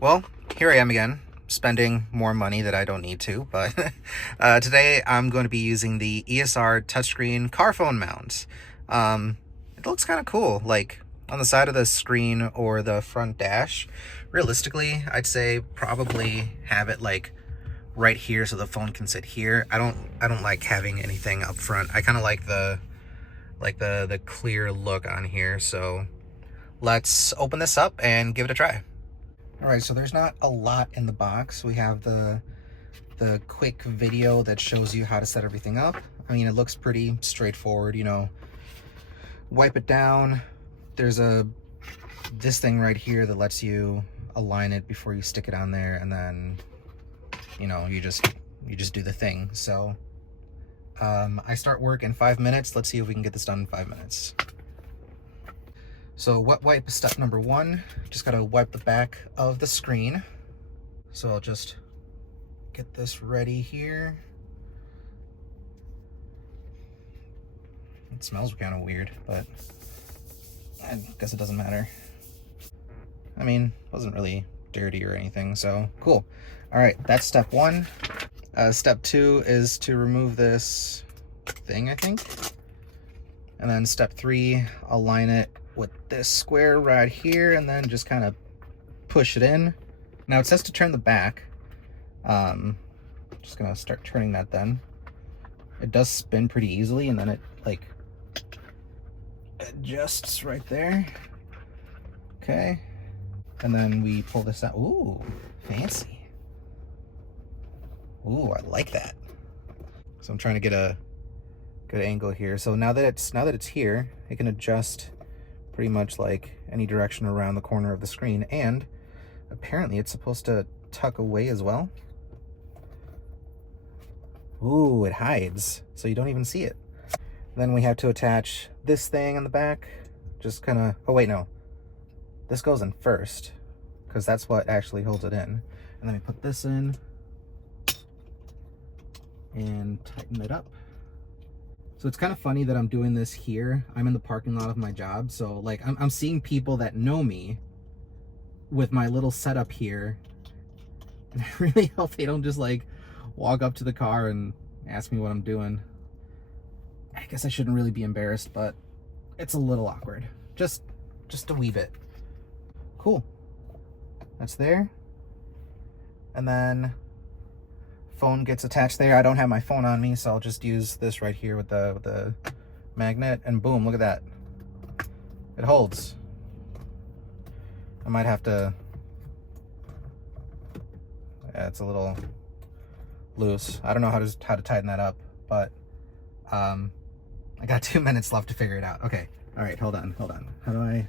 Well, here I am again, spending more money that I don't need to, but today I'm going to be using the ESR touchscreen car phone mount. It looks kind of cool, like on the side of the screen or the front dash. Realistically, I'd say probably have it like right here so the phone can sit here. I don't like having anything up front. I kind of like the clear look on here. So let's open this up and give it a try. All right, so there's not a lot in the box. We have the quick video that shows you how to set everything up. I mean, it looks pretty straightforward, you know. Wipe it down. There's this thing right here that lets you align it before you stick it on there, and then, you know, you just do the thing. So I start work in 5 minutes. Let's see if we can get this done in 5 minutes. So wet wipe is step number one. Just gotta wipe the back of the screen. So I'll just get this ready here. It smells kind of weird, but I guess it doesn't matter. I mean, it wasn't really dirty or anything, so cool. All right, that's step one. Step two is to remove this thing, I think. And then step three, align it with this square right here, and then just kind of push it in. Now it says to turn the back. Just gonna start turning that then. It does spin pretty easily, and then it like adjusts right there. Okay. And then we pull this out. Ooh, fancy. Ooh, I like that. So I'm trying to get a good angle here. So now that it's here, it can adjust pretty much like any direction around the corner of the screen, and apparently it's supposed to tuck away as well. Ooh, it hides, so you don't even see it. Then we have to attach this thing on the back. Just kind of, oh wait, no. This goes in first, because that's what actually holds it in. And then we put this in and tighten it up. So it's kind of funny that I'm doing this here. I'm in the parking lot of my job, so like I'm seeing people that know me with my little setup here, and I really hope they don't just like walk up to the car and ask me what I'm doing. I guess I shouldn't really be embarrassed, but it's a little awkward. Just a wee bit. Cool. That's there. And then phone gets attached there. I don't have my phone on me, so I'll just use this right here with the magnet, and boom, look at that. It holds. I might have to, yeah, it's a little loose. I don't know how to tighten that up, but I got 2 minutes left to figure it out. Okay. All right, hold on. How do I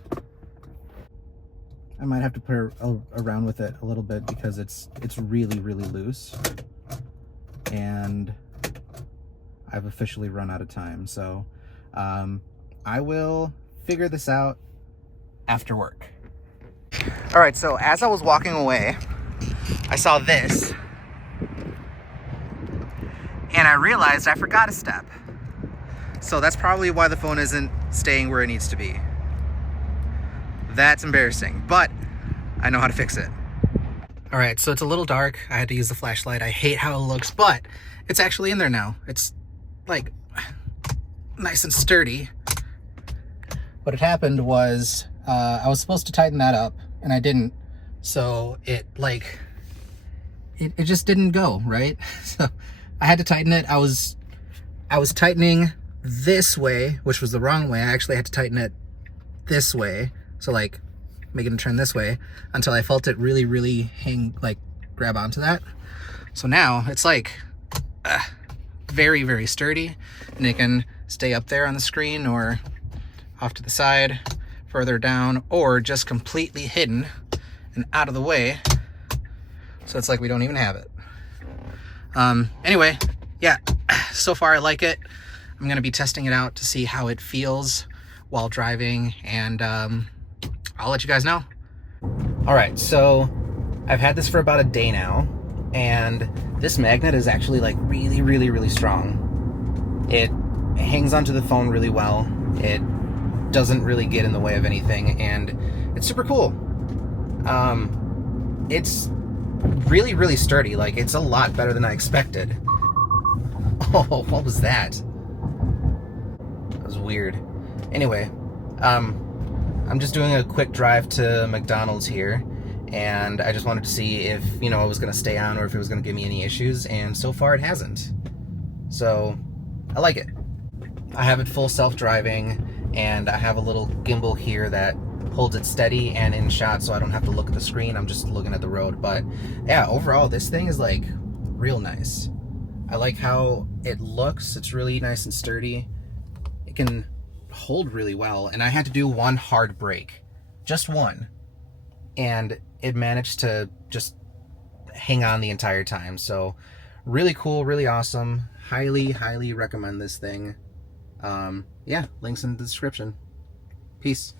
might have to put around with it a little bit because it's really loose. And I've officially run out of time, so I will figure this out after work. All right, so as I was walking away, I saw this, and I realized I forgot a step. So that's probably why the phone isn't staying where it needs to be. That's embarrassing, but I know how to fix it. All right, so it's a little dark. I had to use the flashlight. I hate how it looks, but it's actually in there now. It's like nice and sturdy. What had happened was I was supposed to tighten that up, and I didn't. So it just didn't go, right? So I had to tighten it. I was tightening this way, which was the wrong way. I actually had to tighten it this way. So like making it turn this way until I felt it really grab onto that. So now it's like very sturdy, and it can stay up there on the screen or off to the side, further down, or just completely hidden and out of the way. So it's like we don't even have it. Anyway, yeah, so far I like it. I'm gonna be testing it out to see how it feels while driving, and I'll let you guys know. All right, so I've had this for about a day now, and this magnet is actually like really strong. It hangs onto the phone really well. It doesn't really get in the way of anything, and it's super cool. it's really, really sturdy. Like, it's a lot better than I expected. Oh, what was that? That was weird. Anyway, I'm just doing a quick drive to McDonald's here, and I just wanted to see if, you know, it was going to stay on or if it was going to give me any issues, and so far it hasn't. So, I like it. I have it full self-driving, and I have a little gimbal here that holds it steady and in shot so I don't have to look at the screen. I'm just looking at the road. But yeah, overall, this thing is like real nice. I like how it looks. It's really nice and sturdy. It can hold really well, and I had to do one hard brake, just one, and it managed to just hang on the entire time. So really cool, really awesome. Highly recommend this thing. Yeah, links in the description. Peace.